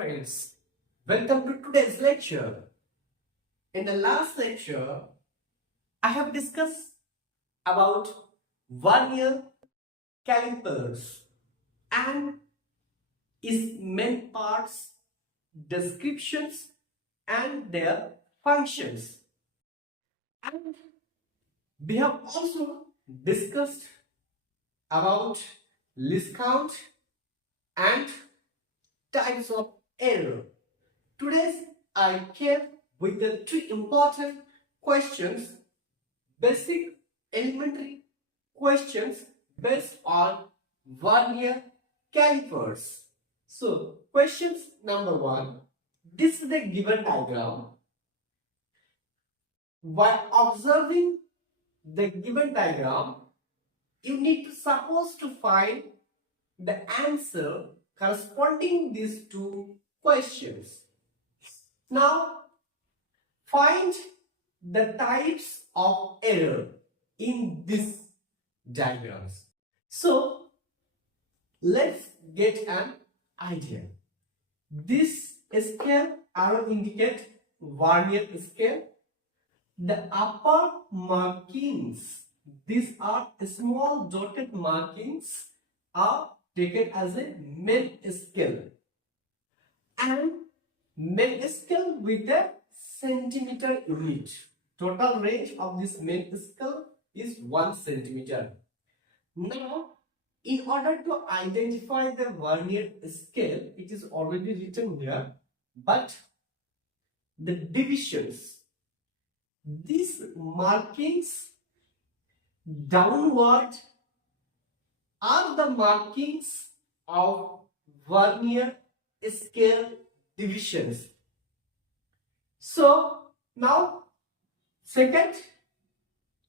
friends, welcome to today's lecture. In the last lecture, I have discussed about Vernier Callipers and its main parts, descriptions and their functions. And we have also discussed about least count and types of error. Today I came with the three important questions, basic elementary questions based on Vernier Callipers. So questions number 1, this is the given diagram. By observing the given diagram, you need to suppose to find the answer corresponding these two questions. Now, find the types of error in these diagrams. So, let's get an idea. This scale arrow indicates Vernier scale. The upper markings, these are small dotted markings, are taken as a main scale, and main scale with a centimeter unit. Total range of this main scale is 1 centimeter. Now, in order to identify the Vernier scale, it is already written here, but the divisions, these markings downward are the markings of Vernier scale divisions. So now, second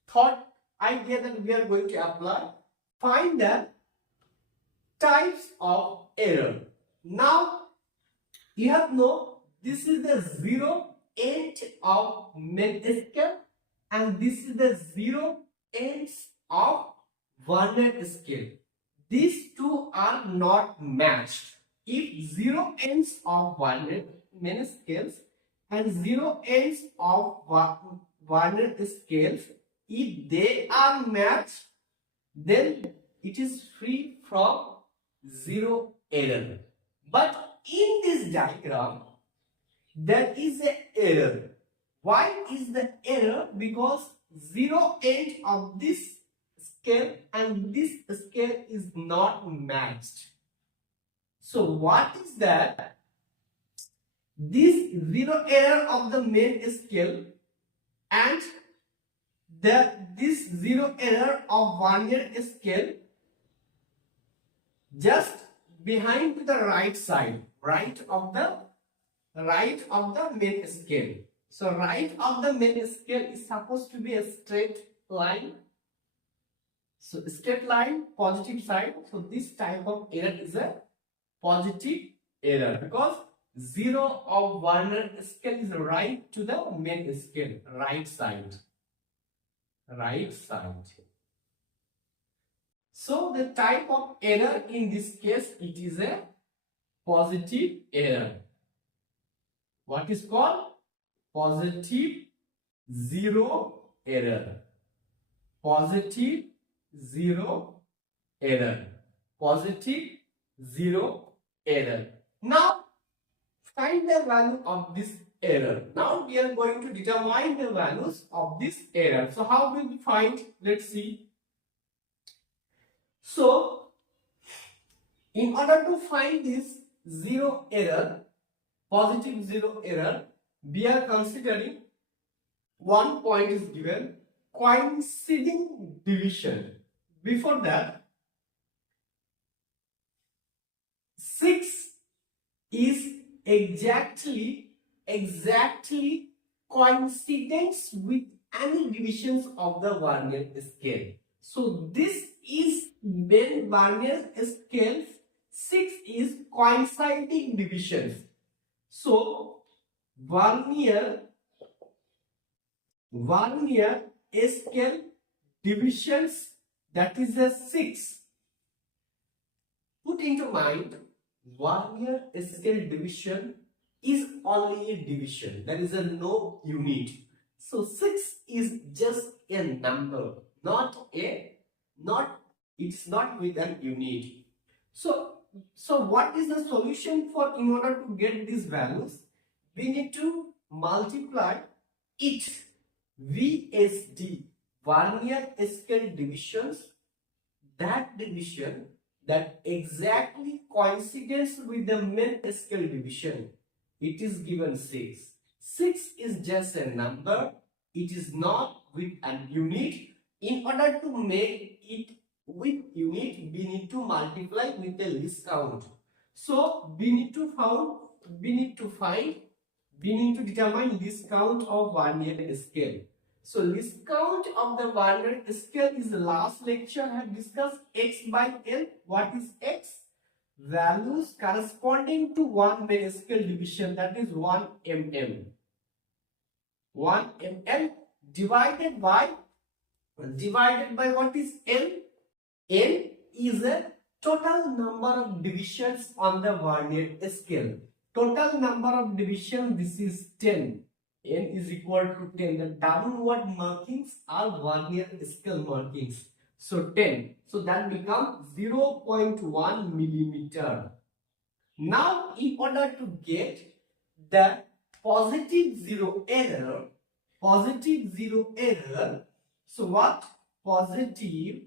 thought idea that we are going to apply, find the types of error. Now you have to know this is the 0 end of main scale and this is the 0 ends of Vernier scale. These two are not matched. If 0 ends of Vernier main scales and 0 ends of Vernier scales, if they are matched, then it is free from 0 error. But in this diagram, there is an error. Why is the error? Because 0 end of this scale and this scale is not matched. So what is that? This 0 error of the main scale and this 0 error of Vernier scale just behind to the right side, right of the main scale. So right of the main scale is supposed to be a straight line. So straight line, positive side. So this type of error is a positive error because 0 of Vernier scale is right to the main scale, right side. Right side. So the type of error in this case, it is a positive error. What is called? Positive 0 error. Positive 0 error. Positive 0 error. Now, find the value of this error. Now we are going to determine the values of this error. So how will we find? Let's see. So, in order to find this 0 error, positive 0 error, we are considering one point is given, coinciding division. Before that, 6 is exactly coincidence with any divisions of the Vernier scale. So this is main Vernier scale, 6 is coinciding divisions. So Vernier scale divisions, that is a 6. Put into mind Vernier scale division is only a division. There is a no unit. So 6 is just a number, it's not with an unit. So what is the solution for in order to get these values? We need to multiply it VSD, Vernier scale divisions, that division that exactly coincides with the main scale division. It is given 6. 6 is just a number. It is not with an unit. In order to make it with unit, we need to multiply with the least count. So we need to determine least count of Vernier scale. So least count of the Vernier scale is the last lecture I have discussed. X by L. What is X? Values corresponding to one main scale division, that is 1 mm. 1 mm divided by what is L? L is a total number of divisions on the Vernier scale. Total number of divisions, this is 10. N is equal to 10. The downward markings are Vernier scale markings. So 10. So that becomes 0.1 millimeter. Now, in order to get the positive zero error, so what? Positive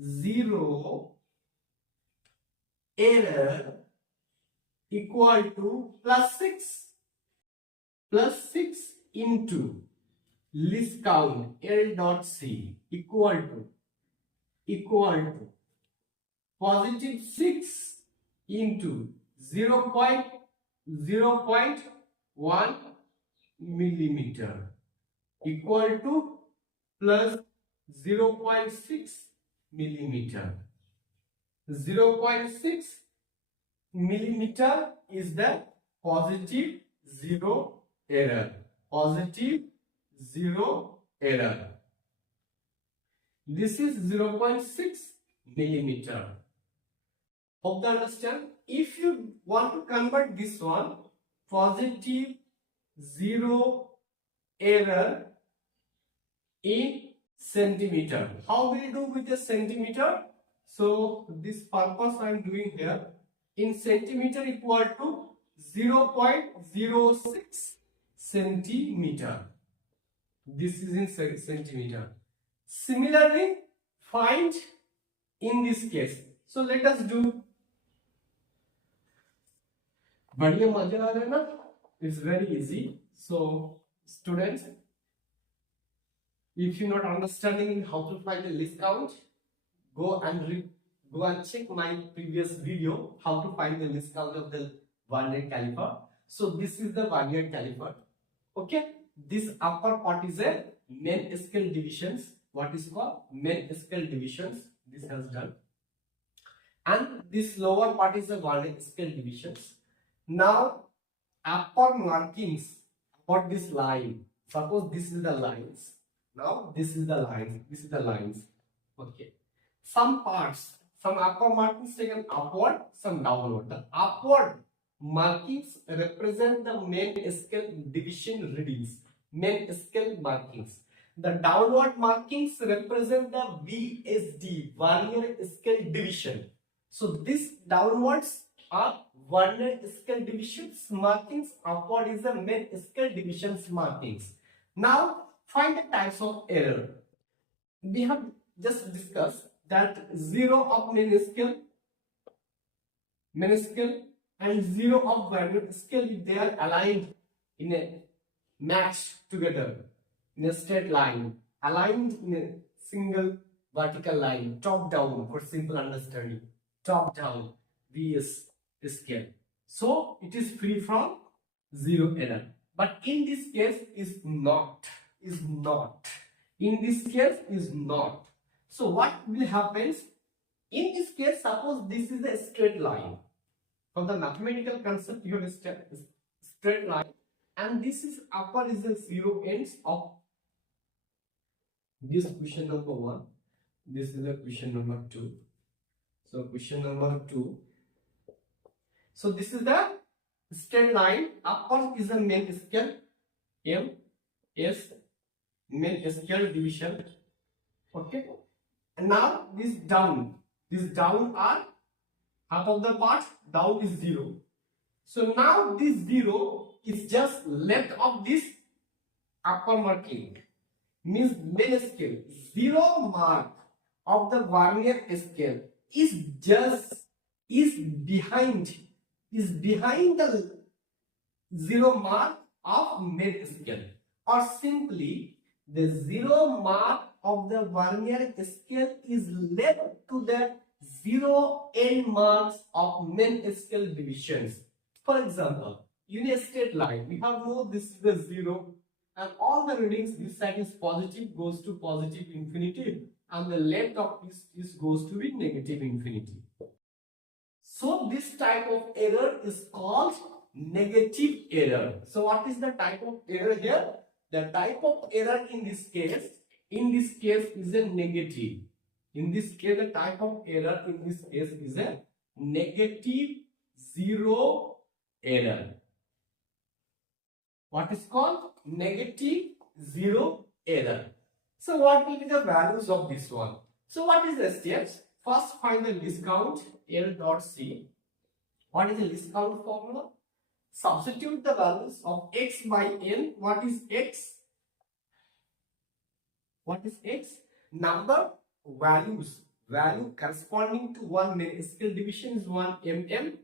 zero error equal to plus 6 into least count L dot C equal to positive 6 into 0.1 millimeter equal to plus 0.6 millimeter. 0.6 millimeter is the positive zero error. Positive zero error. This is 0.6 millimeter. Hope you understand. If you want to convert this one, positive zero error in centimeter. How will you do with a centimeter? So this purpose I am doing here. In centimeter equal to 0.06 centimeter. This is in centimeter. Similarly, find in this case. So let us do. बढ़िया मजा आ रहा है ना? It's very easy. So students, if you're not understanding how to find the least count, go and check my previous video how to find the least count of the Vernier caliper. So this is the Vernier caliper. Okay, this upper part is a main scale divisions. What is called main scale divisions. This has done, and this lower part is the Vernier scale divisions. Now upper markings for this line. Suppose this is the lines. Now this is the lines. This is the lines. Okay. Some parts, some upper markings taken upward, some downward. The upward markings represent the main scale division readings. Main scale markings. The downward markings represent the VSD, Vernier scale division. So these downwards are Vernier scale divisions markings. Upward is the main scale divisions markings. Now find the types of error. We have just discussed that 0 of main scale and 0 of Vernier scale, if they are aligned in a match together in a straight line, aligned in a single vertical line, top down for simple understanding, top down VS scale. So it is free from zero error. But in this case is not. In this case is not. So what will happen? In this case, suppose this is a straight line. From the mathematical concept, you have a straight line, and this is upper is the zero ends of this question number 1. This is the question number 2. So question number 2. So this is the straight line. Upper is the main scale, M, S, main scale division. Okay. And now this down are half of the part, down is 0. So now this 0 is just left of this upper marking, means main scale. 0 mark of the Vernier scale is behind the 0 mark of main scale, or simply the 0 mark of the Vernier scale is left to the 0 end marks of main scale divisions. For example, in a straight line, we have known this is the 0, and all the readings this side is positive, goes to positive infinity, and the length of this goes to be negative infinity. So this type of error is called negative error. So what is the type of error here? The type of error in this case is a negative. In this case, the type of error in this case is a negative 0 error. What is called negative 0 error. So what will be the values of this one? So what is the steps? First, find the least count L dot C. What is the least count formula? Substitute the values of x by n. What is x? What is x? Number, values. Value corresponding to one main scale division is 1 mm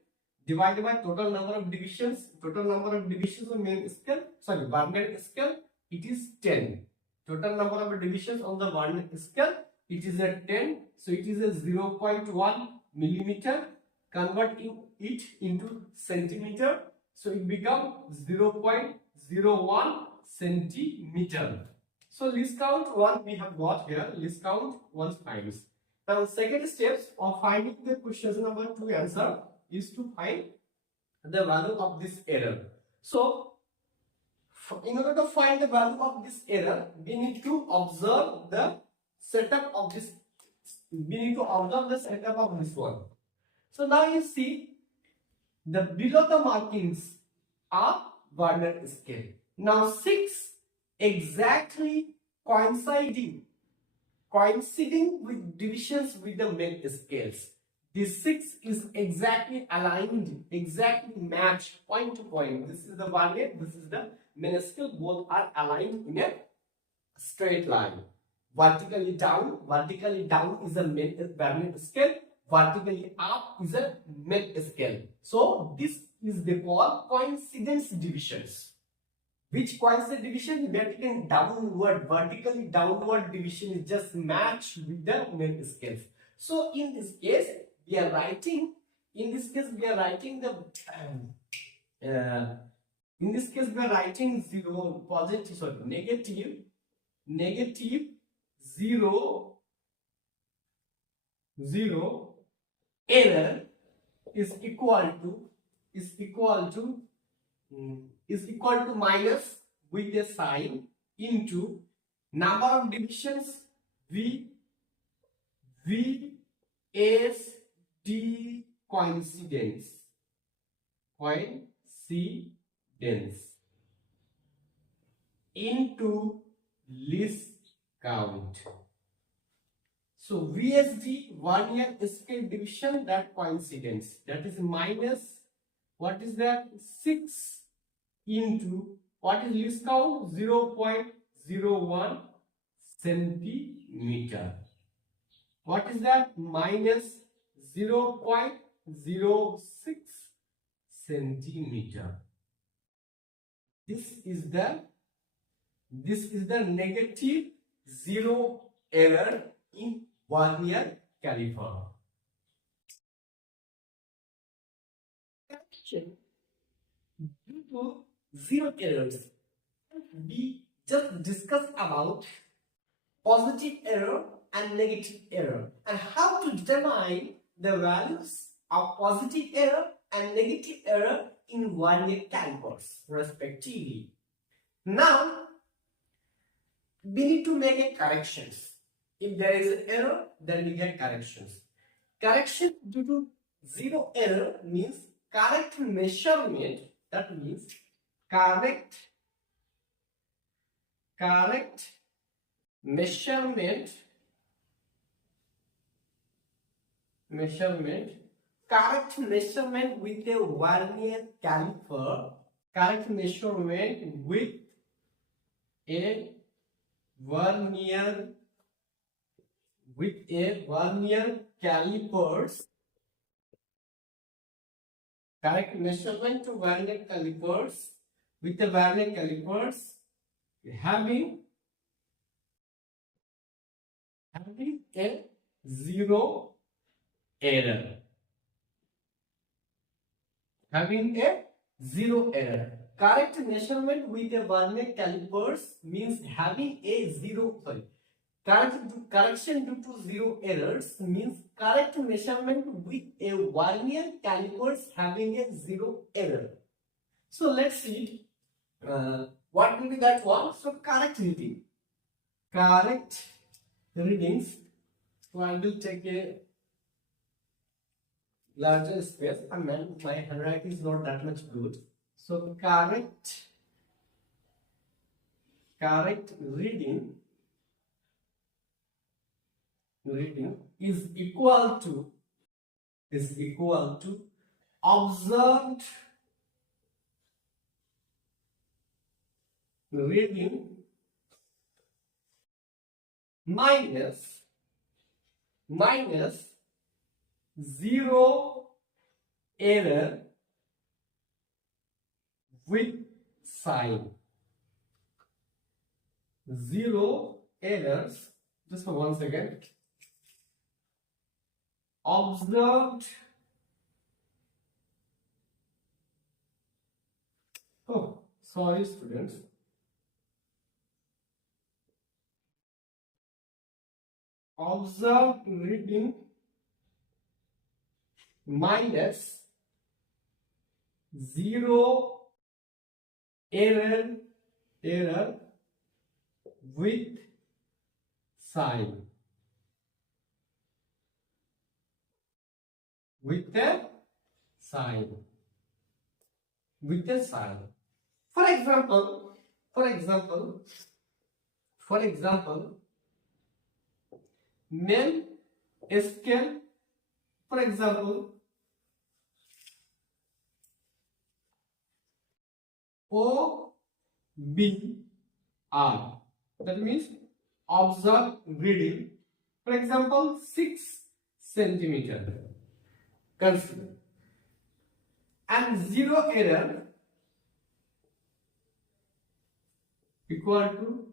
divided by total number of divisions. Total number of divisions of main scale, sorry, Vernier scale, it is 10. Total number of divisions on the Vernier scale, it is a 10. So it is a 0.1 millimeter. Converting it into centimeter, so it becomes 0.01 centimeter. So least count 1 we have got here. Least count 1 times. Now second steps of finding the question number 2 answer is to find the value of this error. So in order to find the value of this error, we need to observe the setup of this. We need to observe the setup of this one. So now you see the below the markings are Vernier scale. Now 6 exactly coinciding with divisions with the main scales. This 6 is exactly aligned, exactly matched point to point. This is the Vernier, this is the main scale. Both are aligned in a straight line. Vertically down is a main Vernier scale. Vertically up is a main scale. So this is the called coincidence divisions. Which coincidence division? Vertically downward division is just matched with the main scales. So in this case we are writing zero positive, sorry, negative 0 error is equal to minus with a sign into number of divisions V S D coincidence into least count. So VSD Vernier scale division, that coincidence, that is minus, what is that, 6 into what is least count, 0.01 centimeter. What is that? Minus 0.06 centimeter. This is the negative 0 error in Vernier caliper. Due to 0 errors, we just discussed about positive error and negative error and how to determine the values of positive error and negative error in Vernier calipers respectively. Now we need to make a corrections. If there is an error, then we get corrections. Correction due to zero error means correct measurement. That means correct measurement correct measurement with a vernier caliper. Correct measurement with a vernier calipers. Correct measurement to vernier calipers with the vernier calipers having a zero error. Having a zero error. Correct measurement with a vernier calipers means having a correction due to zero errors means correct measurement with a vernier calipers having a zero error. So let's see what will be that one. So correct readings. So I will take a larger space. I mean, my handwriting is not that much good. So correct reading is equal to observed reading minus zero error with sign. Zero errors. Just for 1 second. Observed. Oh, sorry, students. Observed reading minus zero error with sign. With the sign. For example, main scale. For example, OBR. That means observed reading. For example, 6 centimeter. Consider. And zero error equal to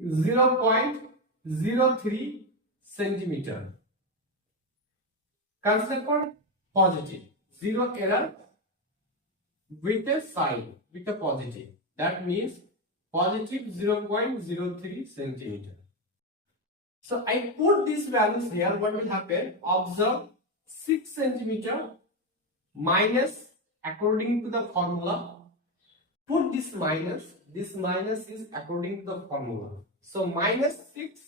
0.03 centimeter. Consider for positive. Zero error with a sign, with a positive. That means positive 0.03 centimeter. So I put these values here. What will happen? Observe 6 centimeter minus according to the formula. Put this minus. This minus is according to the formula. So minus 6,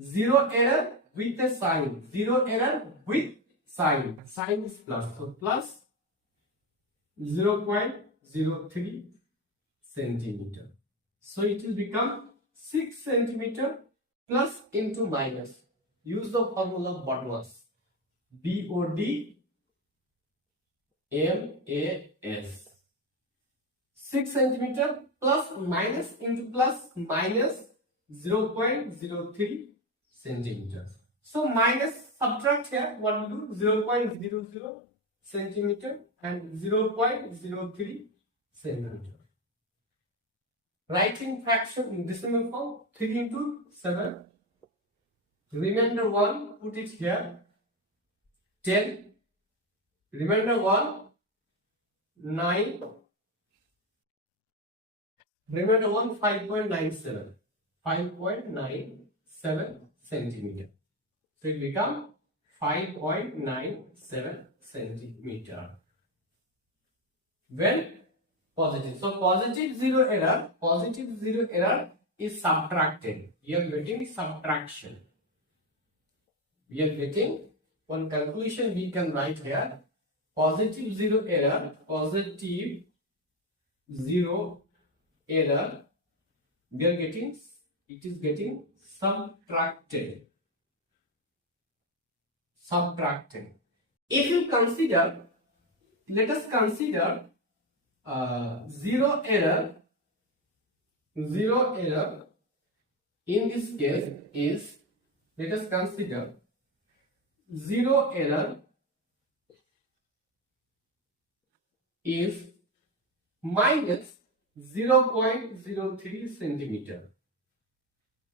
zero error with a sign. Zero error with sign. Sign is plus. So plus 0.03 centimeter. So it will become 6 centimeter plus into minus. Use the formula BODMAS. BODMAS. 6 centimeter plus minus into plus minus 0.03 centimeter. So minus subtract here. What we do? 0.00 centimeter and 0.03 centimeter. Writing fraction in decimal form, 3 into 7. Remainder 1, put it here. 10. Remainder 1, 9. Remainder 1, 5.97. 5.97 centimeter. So it becomes 5.97 centimeter. When positive. So positive zero error is subtracted. We are getting subtraction. We are getting one conclusion we can write here. Positive 0 error, positive 0 error. We are getting, it is getting subtracted. Subtracted. If you consider, let us consider zero error in this case is, let us consider zero error is minus 0.03 centimeter.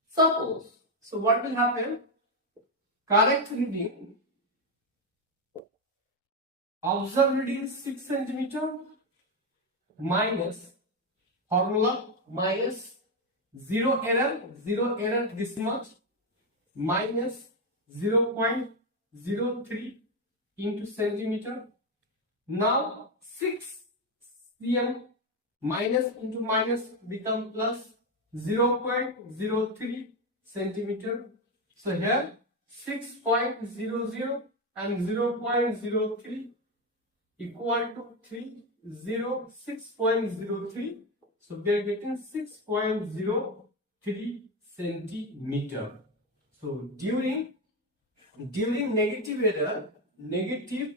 Suppose, so what will happen? Correct reading, observed reading 6 centimeter minus formula minus zero error this much minus 0.03 into centimeter. Now 6 cm minus into minus become plus 0.03 centimeter. So here 6.00 and 0.03 equal to 6.03. So we are getting 6.03 centimeter. So during negative error, negative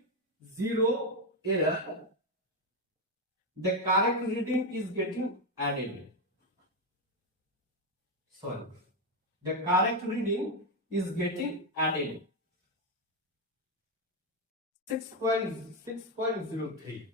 0 error, the correct reading is getting added. Sorry, the correct reading is getting added. 6.03.